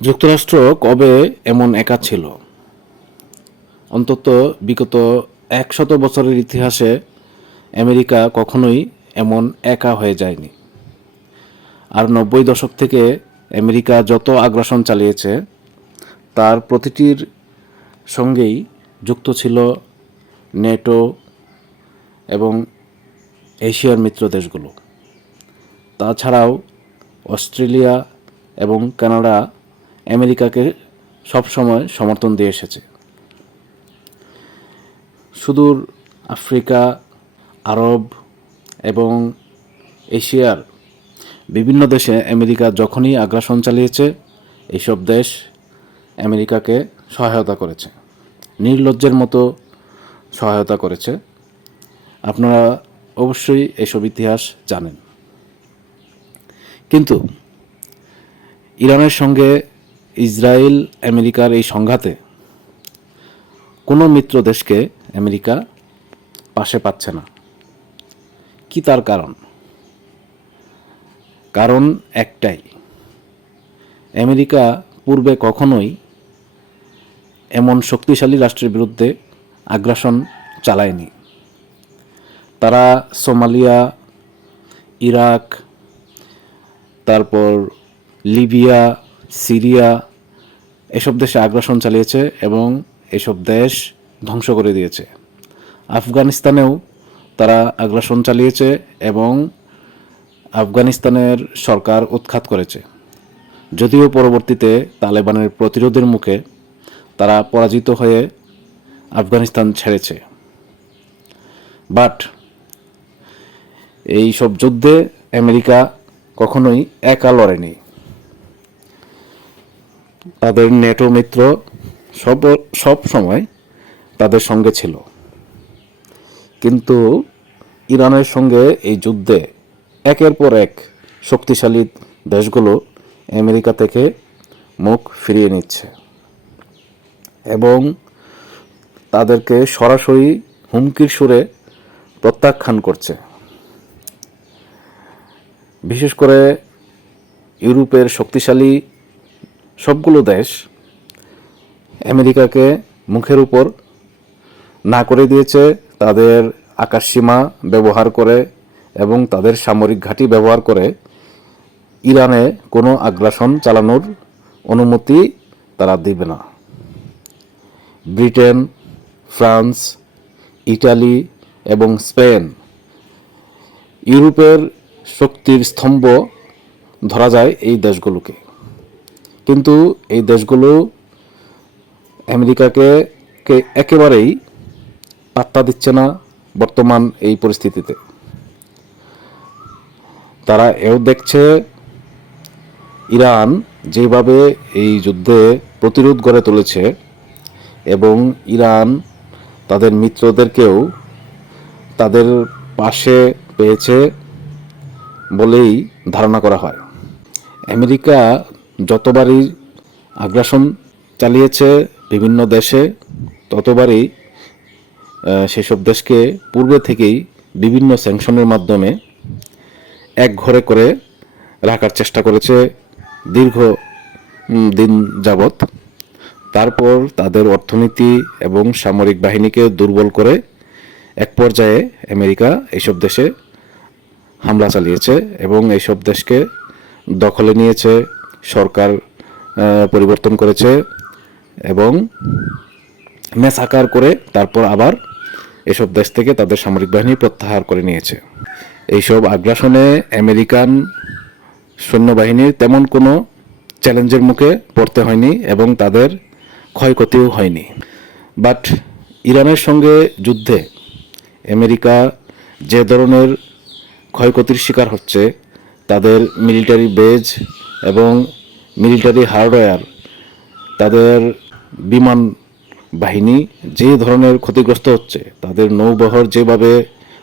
যুক্তরাষ্ট্র কবে এমন একা ছিল? অন্তত বিগত 100 বছরের ইতিহাসে আমেরিকা কখনোই এমন একা হয়ে যায়নি। আর 90 দশক থেকে আমেরিকা যত আগ্রাসন চালিয়েছে তার প্রতিটির সঙ্গেই যুক্ত ছিল নেটো এবং এশিয়ার মিত্র দেশগুলো। তাছাড়াও অস্ট্রেলিয়া এবং কানাডা আমেরিকাকে সবসময় সমর্থন দিয়ে এসেছে। সুদূর আফ্রিকা, আরব এবং এশিয়ার বিভিন্ন দেশে আমেরিকা যখনই আগ্রাসন চালিয়েছে এইসব দেশ আমেরিকাকে সহায়তা করেছে, নির্লজ্জের মতো সহায়তা করেছে। আপনারা অবশ্যই এসব ইতিহাস জানেন। কিন্তু ইরানের সঙ্গে ইসরায়েল আমেরিকার এই সংঘাতে কোনো মিত্র দেশকে আমেরিকা পাশে পাচ্ছে না। কি তার কারণ? কারণ একটাই, আমেরিকা পূর্বে কখনোই এমন শক্তিশালী রাষ্ট্রের বিরুদ্ধে আগ্রাসন চালায়নি। তারা সোমালিয়া, ইরাক, তারপর লিবিয়া, সিরিয়া এসব দেশে আগ্রাসন চালিয়েছে এবং এসব দেশ ধ্বংস করে দিয়েছে। আফগানিস্তানেও তারা আগ্রাসন চালিয়েছে এবং আফগানিস্তানের সরকার উৎখাত করেছে, যদিও পরবর্তীতে তালেবানের প্রতিরোধের মুখে তারা পরাজিত হয়ে আফগানিস্তান ছেড়েছে। বাট এই সব যুদ্ধে আমেরিকা কখনোই একা লড়েনি। তাদের নেটো মিত্র সব সময় তাদের সঙ্গে ছিল। কিন্তু ইরানের সঙ্গে এই যুদ্ধে একের পর এক শক্তিশালী দেশগুলো আমেরিকা থেকে মুখ ফিরিয়ে নিচ্ছে এবং তাদেরকে সরাসরি হুমকির সুরে প্রত্যাখ্যান করছে। বিশেষ করে ইউরোপের শক্তিশালী সবগুলো দেশ আমেরিকাকে মুখের উপর না করে দিয়েছে তাদের আকাশসীমা ব্যবহার করে এবং তাদের সামরিক ঘাঁটি ব্যবহার করে ইরানে কোনো আগ্রাসন চালানোর অনুমতি তারা দেবে না। ব্রিটেন, ফ্রান্স, ইটালি এবং স্পেন ইউরোপের শক্তির স্তম্ভ ধরা যায় এই দেশগুলোকে। কিন্তু এই দেশগুলো আমেরিকাকে একেবারেই পাত্তা দিচ্ছে না বর্তমান এই পরিস্থিতিতে। তারা এও দেখছে ইরান যেভাবে এই যুদ্ধে প্রতিরোধ গড়ে তুলেছে এবং ইরান তাদের মিত্রদেরকেও তাদের পাশে পেয়েছে বলেই ধারণা করা হয়। আমেরিকা যতবারই আগ্রাসন চালিয়েছে বিভিন্ন দেশে ততবারই সেসব দেশকে পূর্বে থেকেই বিভিন্ন স্যাংশনের মাধ্যমে একঘরে করে রাখার চেষ্টা করেছে দীর্ঘ দিন যাবৎ। তারপর তাদের অর্থনীতি এবং সামরিক বাহিনীকে দুর্বল করে এক পর্যায়ে আমেরিকা এইসব দেশে হামলা চালিয়েছে এবং এইসব দেশকে দখলে নিয়েছে, সরকার পরিবর্তন করেছে এবং ম্যাসাকার করে তারপর আবার এসব দেশ থেকে তাদের সামরিক বাহিনী প্রত্যাহার করে নিয়েছে। এইসব আগ্রাসনে আমেরিকান সৈন্যবাহিনীর তেমন কোনো চ্যালেঞ্জের মুখে পড়তে হয়নি এবং তাদের ক্ষয়ক্ষতিও হয়নি। বাট ইরানের সঙ্গে যুদ্ধে আমেরিকা যে ধরনের ক্ষয়ক্ষতির শিকার হচ্ছে, তাদের মিলিটারি বেজ এবং মিলিটারি হার্ডওয়্যার, তাদের বিমান বাহিনী যে ধরনের ক্ষতিগ্রস্ত হচ্ছে, তাদের নৌবহর যেভাবে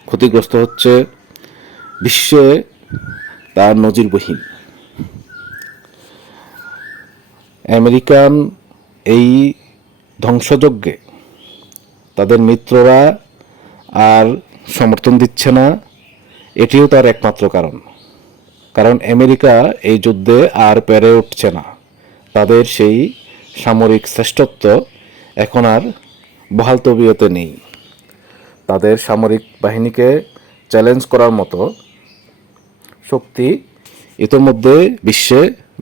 ক্ষতিগ্রস্ত হচ্ছে, বিশ্বে তার নজিরবিহীন। আমেরিকান এই ধ্বংসযজ্ঞে তাদের মিত্ররা আর সমর্থন দিচ্ছে না, এটিও তার একমাত্র কারণ। কারণ আমেরিকা এই যুদ্ধে আর পেরে উঠছে না। তাদের সেই সামরিক শ্রেষ্ঠত্ব এখন আর বহাল তবিয়তে নেই। তাদের সামরিক বাহিনীকে চ্যালেঞ্জ করার মতো শক্তি ইতোমধ্যে বিশ্বে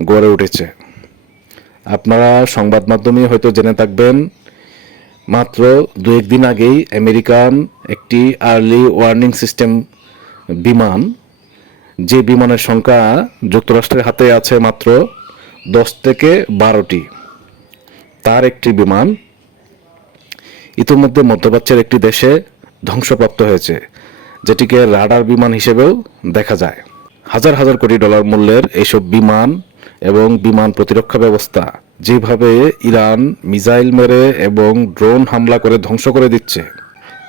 গড়ে উঠেছে। আপনারা সংবাদ মাধ্যমে হয়তো জেনে থাকবেন, মাত্র 2-1 দিন আগেই আমেরিকান একটি আর্লি ওয়ার্নিং সিস্টেম বিমান, যে বিমানের সংখ্যা যুক্তরাষ্ট্রের হাতে আছে মাত্র 10 থেকে 12টি, তার একটি বিমান ইতিমধ্যে মধ্যপ্রাচ্যের একটি দেশে ধ্বংসপ্রাপ্ত হয়েছে, যেটিকে রাডার বিমান হিসেবেও দেখা যায়। হাজার হাজার কোটি ডলার মূল্যের এইসব বিমান এবং বিমান প্রতিরক্ষা ব্যবস্থা যেভাবে ইরান মিসাইল মেরে এবং ড্রোন হামলা করে ধ্বংস করে দিচ্ছে,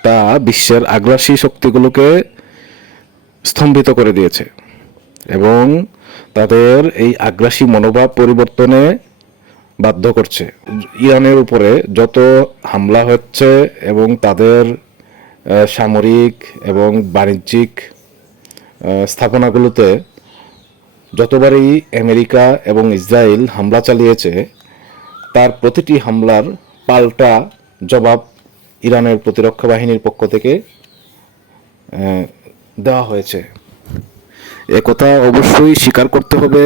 তা বিশ্বের আগ্রাসী শক্তিগুলোকে স্তম্ভিত করে দিয়েছে এবং তাদের এই আগ্রাসী মনোভাব পরিবর্তনে বাধ্য করছে। ইরানের উপরে যত হামলা হচ্ছে এবং তাদের সামরিক এবং বাণিজ্যিক স্থাপনাগুলোতে যতবারই আমেরিকা এবং ইসরায়েল হামলা চালিয়েছে, তার প্রতিটি হামলার পাল্টা জবাব ইরানের প্রতিরক্ষা বাহিনীর পক্ষ থেকে দেওয়া হয়েছে। একথা অবশ্যই স্বীকার করতে হবে,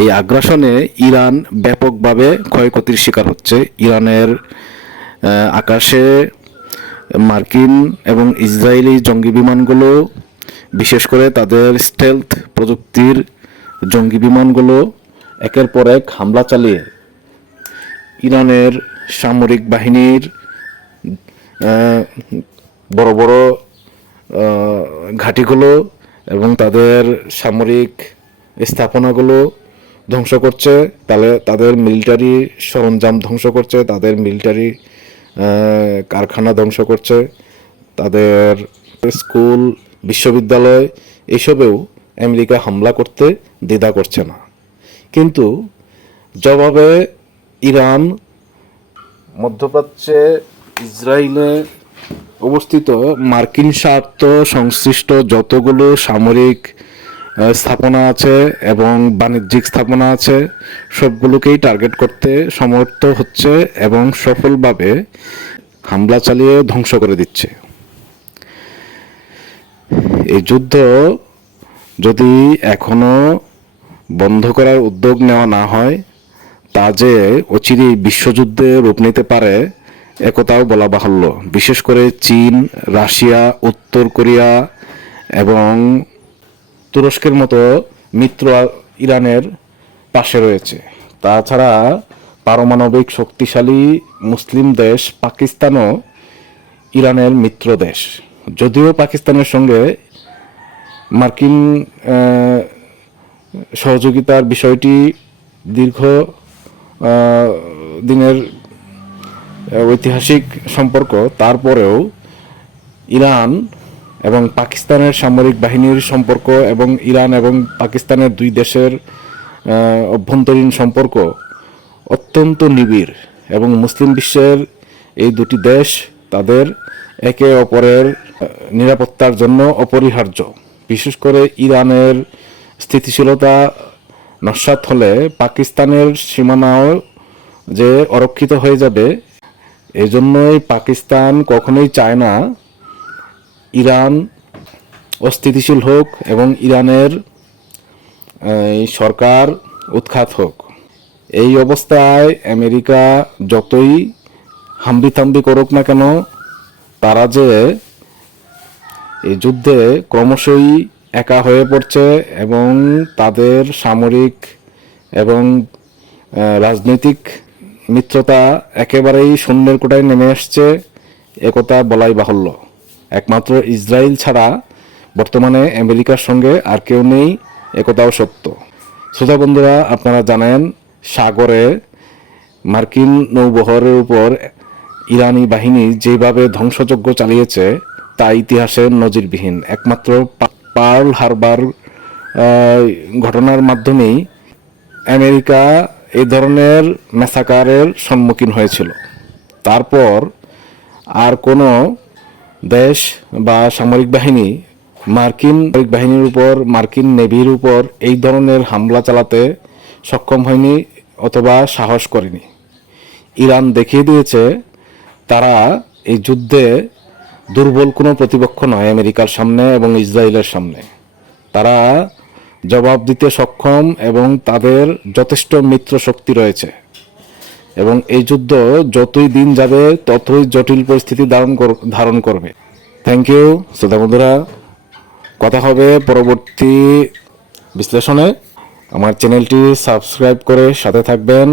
এই আগ্রাসনে ইরান ব্যাপকভাবে ক্ষয়ক্ষতির শিকার হচ্ছে। ইরানের আকাশে মার্কিন এবং ইসরায়েলি জঙ্গি বিমানগুলো, বিশেষ করে তাদের স্টেলথ প্রযুক্তির জঙ্গি বিমানগুলো একের পর এক হামলা চালিয়ে ইরানের সামরিক বাহিনীর বড় বড় ঘাঁটিগুলো এবং তাদের সামরিক স্থাপনাগুলো ধ্বংস করছে, তাদের মিলিটারি সরঞ্জাম ধ্বংস করছে, তাদের মিলিটারি কারখানা ধ্বংস করছে, তাদের স্কুল বিশ্ববিদ্যালয় এসবেও আমেরিকা হামলা করতে দ্বিধা করছে না। কিন্তু জবাবে ইরান মধ্যপ্রাচ্যে ইসরায়েলে অবস্থিত মার্কিন স্বার্থ সংশ্লিষ্ট যতগুলো সামরিক স্থাপনা আছে এবং বাণিজ্যিক স্থাপনা আছে সবগুলোকেই টার্গেট করতে সমর্থ হচ্ছে এবং সফলভাবে হামলা চালিয়ে ধ্বংস করে দিচ্ছে। এই যুদ্ধ যদি এখনো বন্ধ করার উদ্যোগ নেওয়া না হয়, তা যে অচিরেই বিশ্বযুদ্ধে রূপ নিতে পারে একথাও বলা বাহুল্য। বিশেষ করে চীন, রাশিয়া, উত্তর কোরিয়া এবং তুরস্কের মতো মিত্র ইরানের পাশে রয়েছে। তাছাড়া পারমাণবিক শক্তিশালী মুসলিম দেশ পাকিস্তানও ইরানের মিত্র দেশ। যদিও পাকিস্তানের সঙ্গে মার্কিন সহযোগিতার বিষয়টি দীর্ঘ দিনের ঐতিহাসিক সম্পর্ক, তারপরেও ইরান এবং পাকিস্তানের সামরিক বাহিনীর সম্পর্ক এবং ইরান এবং পাকিস্তানের দুই দেশের অভ্যন্তরীণ সম্পর্ক অত্যন্ত নিবিড় এবং মুসলিম বিশ্বের এই দুটি দেশ তাদের একে অপরের নিরাপত্তার জন্য অপরিহার্য। বিশেষ করে ইরানের স্থিতিশীলতা নস্যাৎ হলে পাকিস্তানের সীমানাও যে অরক্ষিত হয়ে যাবে, এজন্যই পাকিস্তান কখনোই চায় না ইরান অস্থিতিশীল হোক এবং ইরানের সরকার উৎখাত হোক। এই অবস্থায় আমেরিকা যতই হাম্বিতাম্বি করুক না কেন, তারা যে এই যুদ্ধে ক্রমশই একা হয়ে পড়ছে এবং তাদের সামরিক এবং রাজনৈতিক মিত্রতা একেবারেই শূন্যের কোটায় নেমে আসছে, একথা বলাই বাহুল্য। একমাত্র ইসরায়েল ছাড়া বর্তমানে আমেরিকার সঙ্গে আর কেউ নেই, একথাও সত্য। শ্রোতা বন্ধুরা, আপনারা জানেন সাগরে মার্কিন নৌবহরের উপর ইরানি বাহিনী যেভাবে ধ্বংসযজ্ঞ চালিয়েছে তা ইতিহাসে নজিরবিহীন। একমাত্র পার্ল হারবার ঘটনার মাধ্যমেই আমেরিকা এই ধরনের ম্যাসাকারের সম্মুখীন হয়েছিল। তারপর আর কোনো দেশ বা সামরিক বাহিনী মার্কিন সামরিক বাহিনীর উপর, মার্কিন নেভির উপর এই ধরনের হামলা চালাতে সক্ষম হয়নি অথবা সাহস করেনি। ইরান দেখিয়ে দিয়েছে তারা এই যুদ্ধে দুর্বল কোনো প্রতিপক্ষ নয় আমেরিকার সামনে এবং ইসরায়েলের সামনে। তারা জবাব দিতে সক্ষম এবং তাদের যথেষ্ট মিত্র শক্তি রয়েছে, এবং এই যুদ্ধ যতই দিন যাবে ততই জটিল পরিস্থিতি ধারণ করবে। থ্যাংক ইউ শ্রোতা বন্ধুরা, কথা হবে পরবর্তী বিশ্লেষণে। আমার চ্যানেলটি সাবস্ক্রাইব করে সাথে থাকবেন।